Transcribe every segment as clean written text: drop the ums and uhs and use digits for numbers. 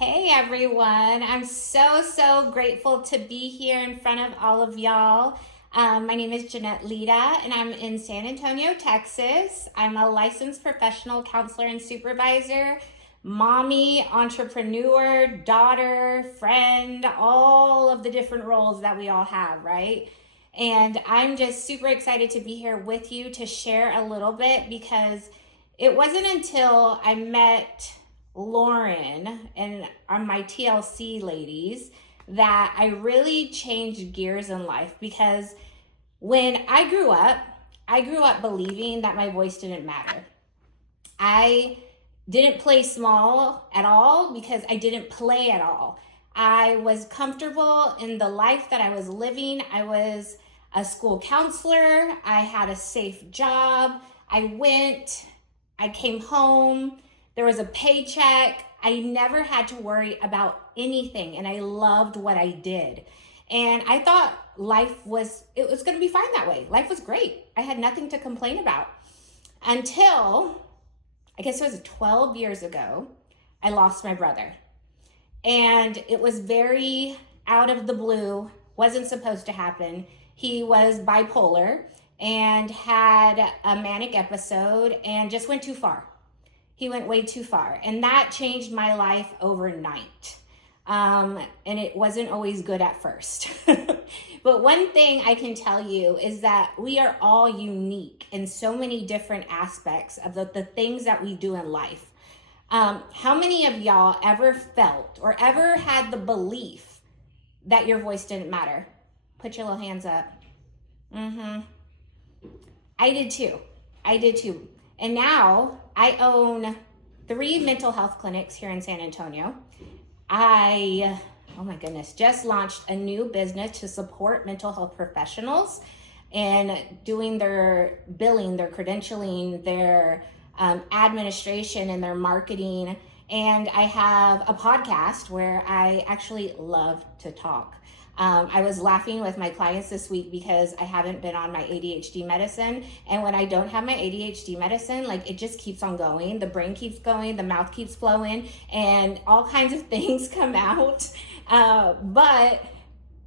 Hey everyone, I'm so grateful to be here in front of all of y'all. My name is Jeanette Lira and I'm in San Antonio, Texas. I'm a licensed professional counselor and supervisor, mommy, entrepreneur, daughter, friend, all of the different roles that we all have, right? And I'm just super excited to be here with you to share a little bit because it wasn't until I met Lauren and my TLC ladies that I really changed gears in life because when I grew up believing that my voice didn't matter. I didn't play small at all because I didn't play at all. I was comfortable in the life that I was living. I was a school counselor. I had a safe job. I came home. There was a paycheck. I never had to worry about anything, and I loved what I did. And I thought it was going to be fine that way. Life was great. I had nothing to complain about until, I guess it was 12 years ago, I lost my brother. And it was very out of the blue, wasn't supposed to happen. He was bipolar and had a manic episode and just went too far. He went way too far. And that changed my life overnight. And it wasn't always good at first. But one thing I can tell you is that we are all unique in so many different aspects of the things that we do in life. How many of y'all ever felt or ever had the belief that your voice didn't matter? Put your little hands up. I did too. And now I own 3 mental health clinics here in San Antonio. Oh my goodness, just launched a new business to support mental health professionals and doing their billing, their credentialing, their administration and their marketing. And I have a podcast where I actually love to talk. I was laughing with my clients this week because I haven't been on my ADHD medicine. And when I don't have my ADHD medicine, like it just keeps on going. The brain keeps going, the mouth keeps flowing, and all kinds of things come out. But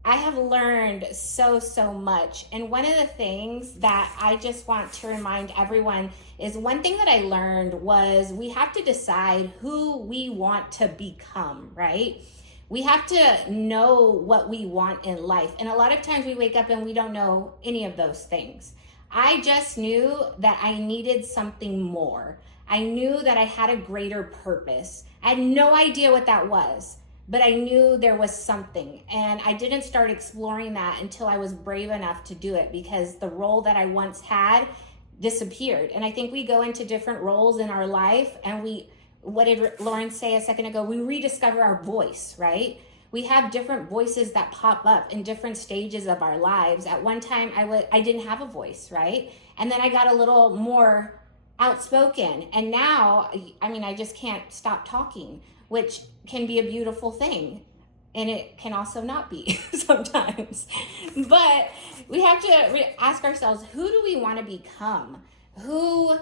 I have learned so much. And one of the things that I just want to remind everyone is one thing that I learned was we have to decide who we want to become, right? We have to know what we want in life. And a lot of times we wake up and we don't know any of those things. I just knew that I needed something more. I knew that I had a greater purpose. I had no idea what that was, but I knew there was something. And I didn't start exploring that until I was brave enough to do it because the role that I once had disappeared. And I think we go into different roles in our life and what did Lauren say a second ago? We rediscover our voice, right? We have different voices that pop up in different stages of our lives. At one time, I didn't have a voice, right? And then I got a little more outspoken. And now, I just can't stop talking, which can be a beautiful thing. And it can also not be sometimes. But we have to ask ourselves, who do we want to become? Who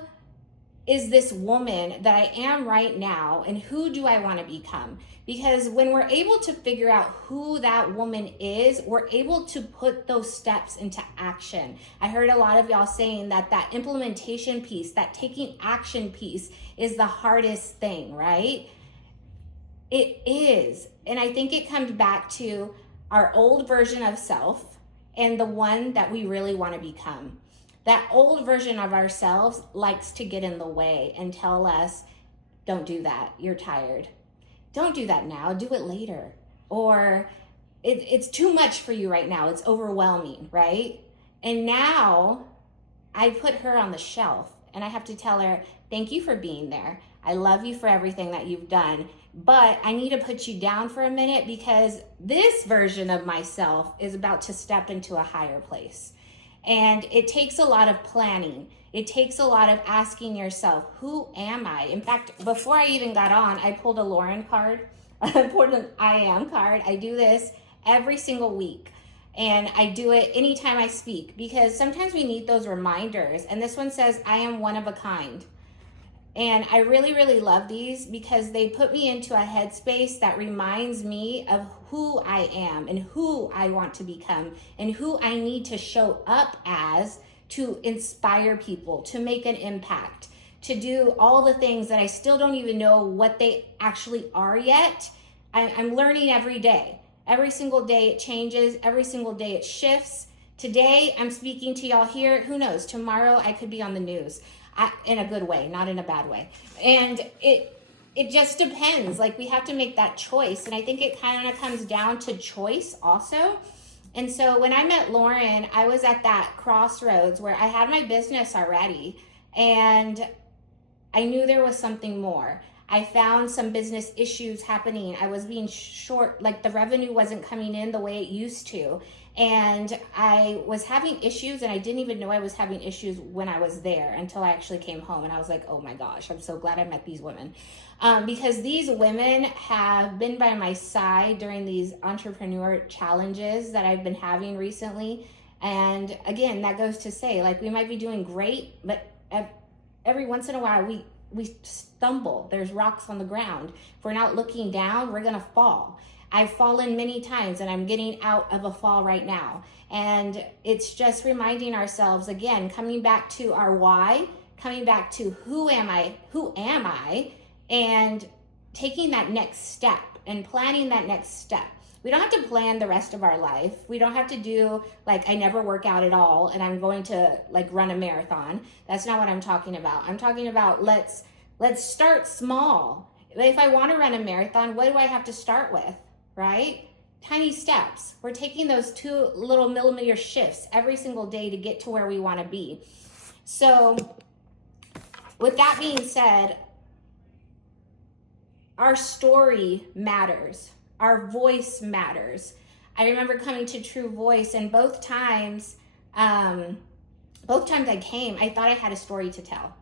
is this woman that I am right now, and who do I want to become? Because when we're able to figure out who that woman is, we're able to put those steps into action. I heard a lot of y'all saying that implementation piece, that taking action piece is the hardest thing, right? It is. And I think it comes back to our old version of self and the one that we really want to become. That old version of ourselves likes to get in the way and tell us, don't do that, you're tired. Don't do that now, do it later. Or it's too much for you right now, it's overwhelming, right? And now I put her on the shelf and I have to tell her, thank you for being there. I love you for everything that you've done, but I need to put you down for a minute because this version of myself is about to step into a higher place. And it takes a lot of planning. It takes a lot of asking yourself, who am I? In fact, before I even got on, I pulled a Lauren card. I pulled an I am card. I do this every single week. And I do it anytime I speak because sometimes we need those reminders. And this one says, I am one of a kind. And I really, really love these because they put me into a headspace that reminds me of who I am and who I want to become and who I need to show up as to inspire people, to make an impact, to do all the things that I still don't even know what they actually are yet. I'm learning every day. Every single day it changes. Every single day it shifts. Today I'm speaking to y'all here. Who knows? Tomorrow I could be on the news. In a good way, not in a bad way. And it just depends. Like, we have to make that choice. And I think it kind of comes down to choice also. And so when I met Lauren, I was at that crossroads where I had my business already and I knew there was something more. I found some business issues happening. I was being short, like the revenue wasn't coming in the way it used to. And I was having issues, and I didn't even know I was having issues when I was there until I actually came home. And I was like, oh my gosh, I'm so glad I met these women. Because these women have been by my side during these entrepreneur challenges that I've been having recently. And again, that goes to say, like, we might be doing great, but every once in a while we stumble. There's rocks on the ground. If we're not looking down, we're gonna fall. I've fallen many times and I'm getting out of a fall right now. And it's just reminding ourselves, again, coming back to our why, coming back to who am I, and taking that next step and planning that next step. We don't have to plan the rest of our life. We don't have to do like, I never work out at all and I'm going to like run a marathon. That's not what I'm talking about. I'm talking about let's start small. If I want to run a marathon, what do I have to start with? Right? Tiny steps. We're taking those 2 little millimeter shifts every single day to get to where we want to be. So with that being said, our story matters. Our voice matters. I remember coming to True Voice, and both times I came, I thought I had a story to tell.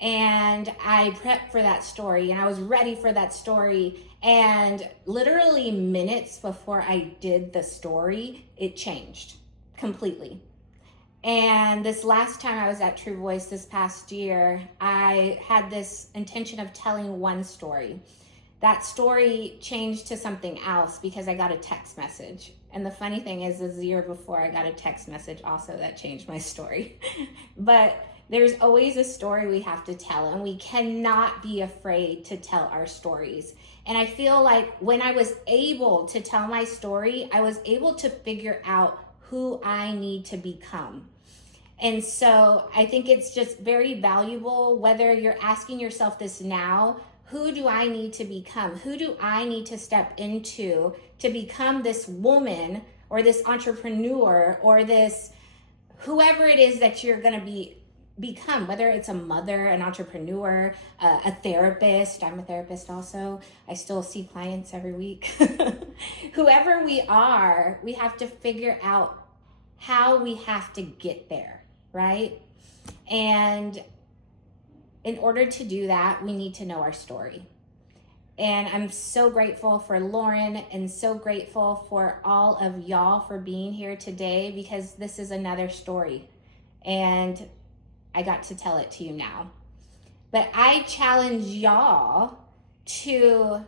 And I prepped for that story and I was ready for that story. And literally minutes before I did the story, it changed completely. And this last time I was at True Voice this past year, I had this intention of telling one story. That story changed to something else because I got a text message. And the funny thing is the year before I got a text message also that changed my story. But there's always a story we have to tell, and we cannot be afraid to tell our stories. And I feel like when I was able to tell my story, I was able to figure out who I need to become. And so I think it's just very valuable, whether you're asking yourself this now, who do I need to become? Who do I need to step into to become this woman or this entrepreneur or this whoever it is that you're going to become, whether it's a mother, an entrepreneur, a therapist. I'm a therapist also. I still see clients every week. Whoever we are, we have to figure out how we have to get there, right? And in order to do that, we need to know our story. And I'm so grateful for Lauren and so grateful for all of y'all for being here today, because this is another story. And I got to tell it to you now. But I challenge y'all to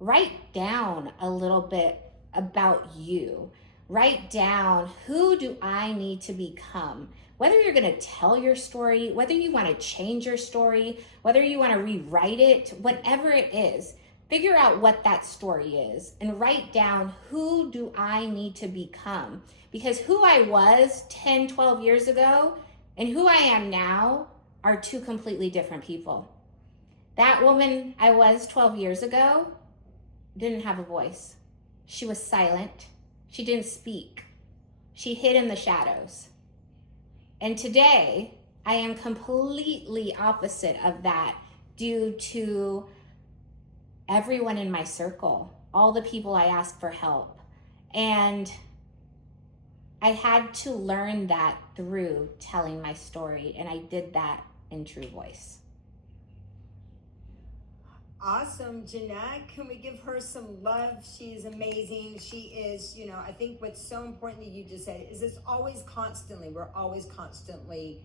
write down a little bit about you. Write down, who do I need to become? Whether you're going to tell your story, whether you want to change your story, whether you want to rewrite it, whatever it is, figure out what that story is and write down, who do I need to become? Because who I was 10, 12 years ago and who I am now are 2 completely different people. That woman I was 12 years ago didn't have a voice. She was silent. She didn't speak. She hid in the shadows. And today, I am completely opposite of that due to everyone in my circle, all the people I asked for help. And I had to learn that through telling my story, and I did that in True Voice. Awesome, Jeanette. Can we give her some love? She is amazing. She is, I think what's so important that you just said is we're always constantly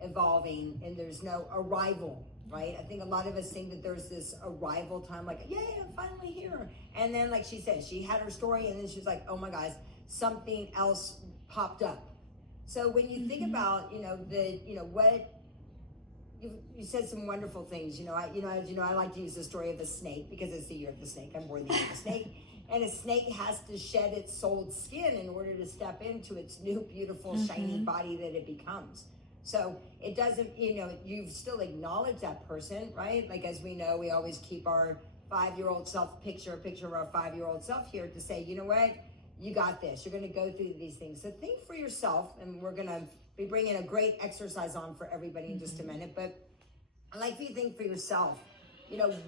evolving, and there's no arrival right? I think a lot of us think that there's this arrival time, like, yay, I'm finally here. And then, like she said, she had her story, and then she's like, oh my gosh, something else popped up. So when you think about, what you said some wonderful things. I like to use the story of a snake because it's the year of the snake. I'm born the year of the snake. And a snake has to shed its sold skin in order to step into its new, beautiful, shiny body that it becomes. So it doesn't, you've still acknowledged that person, right? Like, as we know, we always keep our 5-year-old self a picture of our 5-year-old self here to say, you know what? You got this. You're going to go through these things. So think for yourself, and we're going to be bringing a great exercise on for everybody in just a minute. But I'd like for you to think for yourself,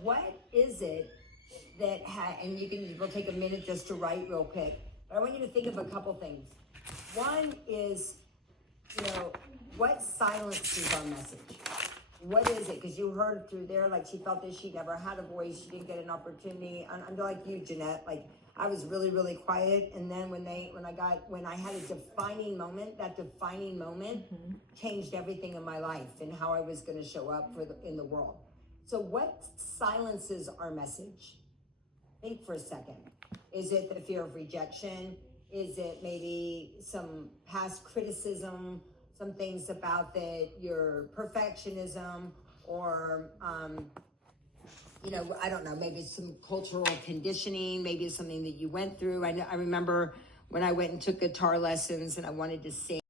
what is it that and we'll take a minute just to write real quick. But I want you to think of a couple things. One is, what silences our message? What is it? Because you heard through there, like, she felt that she never had a voice. She didn't get an opportunity. I'm like you, Jeanette. Like, I was really, really quiet. And then when I had a defining moment, that defining moment changed everything in my life and how I was going to show up in the world. So what silences our message? Think for a second. Is it the fear of rejection? Is it maybe some past criticism, some things about your perfectionism, or, I don't know, maybe some cultural conditioning, maybe it's something that you went through. I remember when I went and took guitar lessons and I wanted to sing.